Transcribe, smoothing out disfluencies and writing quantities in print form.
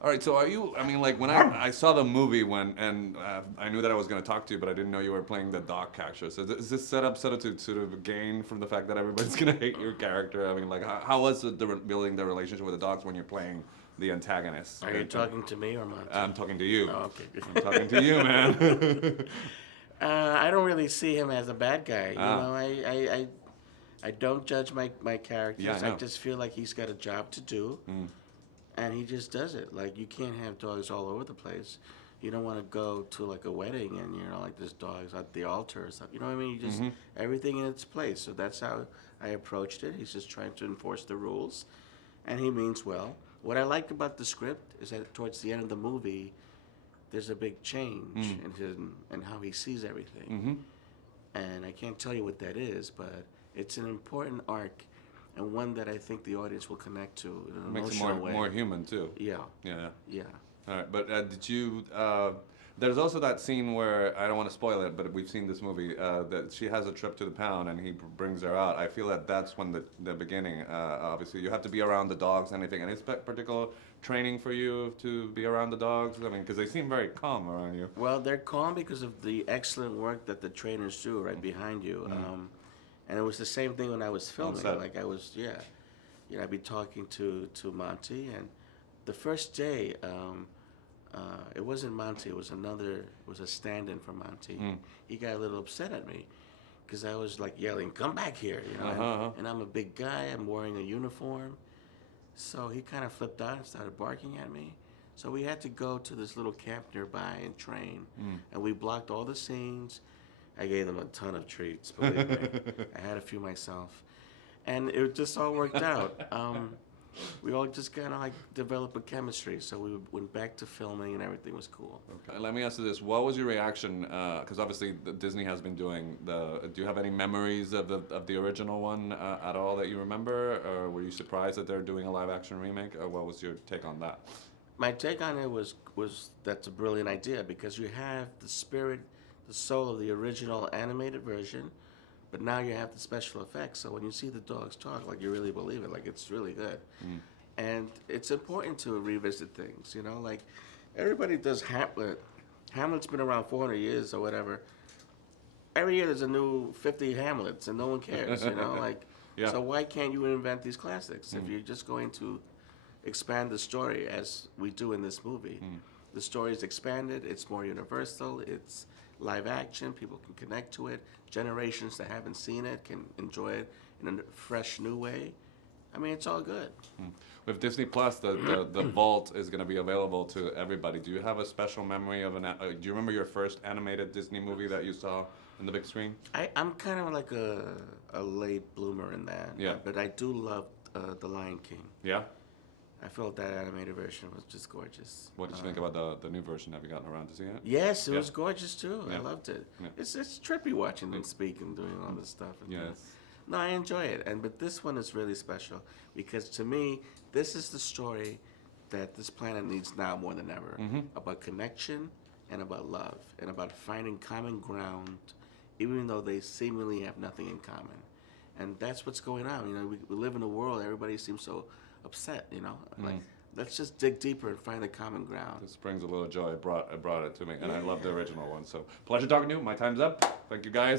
All right, so are you? I mean, like when I saw the movie I knew that I was going to talk to you, but I didn't know you were playing the dog catcher. So is this set up sort of to sort of gain from the fact that everybody's going to hate your character? I mean, like how was building the relationship with the dogs when you're playing the antagonist? Are you talking to me or Monty? I'm talking to you. Oh, okay, I'm good. talking to you, man. I don't really see him as a bad guy. You Ah, know, I don't judge my yeah, I characters. I know. just feel like he's got a job to do, Mm, and he just does it. Like you can't have dogs all over the place. You don't want to go to like a wedding and like there's dogs at the altar or stuff. You know what I mean? You just mm-hmm. everything in its place. So that's how I approached it. He's just trying to enforce the rules, and he means well. What I like about the script is that towards the end of the movie, there's a big change Mm, in how he sees everything. mm-hmm. And I can't tell you what that is, but it's an important arc and one that I think the audience will connect to in an Makes it emotional way. more human too. Yeah, Yeah. yeah. All right, but did you? There's also that scene where I don't want to spoil it, but we've seen this movie that she has a trip to the pound and he brings her out. I feel that that's when the beginning. Obviously, you have to be around the dogs and anything. Any particular training for you to be around the dogs? I mean, because they seem very calm around you. Well, they're calm because of the excellent work that the trainers do right behind you. And it was the same thing when I was On filming. set. Like I was, yeah, I'd be talking to Monty, and the first day, it wasn't Monty. It was another. It was a stand-in for Monty. Mm. He got a little upset at me because I was like yelling, "Come back here!" Uh-huh. Uh-huh. And I'm a big guy. I'm wearing a uniform, so he kind of flipped out and started barking at me. So we had to go to this little camp nearby and train, and we blocked all the scenes. I gave them a ton of treats, believe me. I had a few myself, and it just all worked out. We all just kind of like developed a chemistry, so we went back to filming, and everything was cool. Okay. Let me ask you this: what was your reaction? Because obviously Disney has been doing the. Do you have any memories of the original one at all that you remember, or were you surprised that they're doing a live action remake? Or what was your take on that? My take on it was that's a brilliant idea because you have the spirit, the soul of the original animated version, but now you have the special effects. So when you see the dogs talk, like you really believe it, like it's really good. Mm. And it's important to revisit things, like everybody does Hamlet. Hamlet's been around 400 years or whatever. Every year there's a new 50 Hamlets and no one cares, like Yeah. so why can't you invent these classics if Mm. you're just going to expand the story as we do in this movie? Mm. The story is expanded, it's more universal, it's live action, people can connect to it. Generations that haven't seen it can enjoy it in a fresh new way. I mean, it's all good. Mm. With Disney Plus, the vault is going to be available to everybody. Do you have a special memory of do you remember your first animated Disney movie that you saw in the big screen? I'm kind of like a late bloomer in that. Yeah. But I do love The Lion King. Yeah. I felt that animated version was just gorgeous. What did you think about the new version? Have you gotten around to seeing it? Yes, it Yeah. was gorgeous too. I Yeah. loved it. Yeah. It's trippy watching them speak and doing all this stuff. And, Yes. no, I enjoy it. But this one is really special because to me, this is the story that this planet needs now more than ever. Mm-hmm. About connection and about love and about finding common ground, even though they seemingly have nothing in common. And that's what's going on. We live in a world everybody seems so upset. Like let's just dig deeper and find the common ground. This brings a little joy. It brought it to me, and I love the original one. So pleasure talking to you. My time's up. Thank you guys.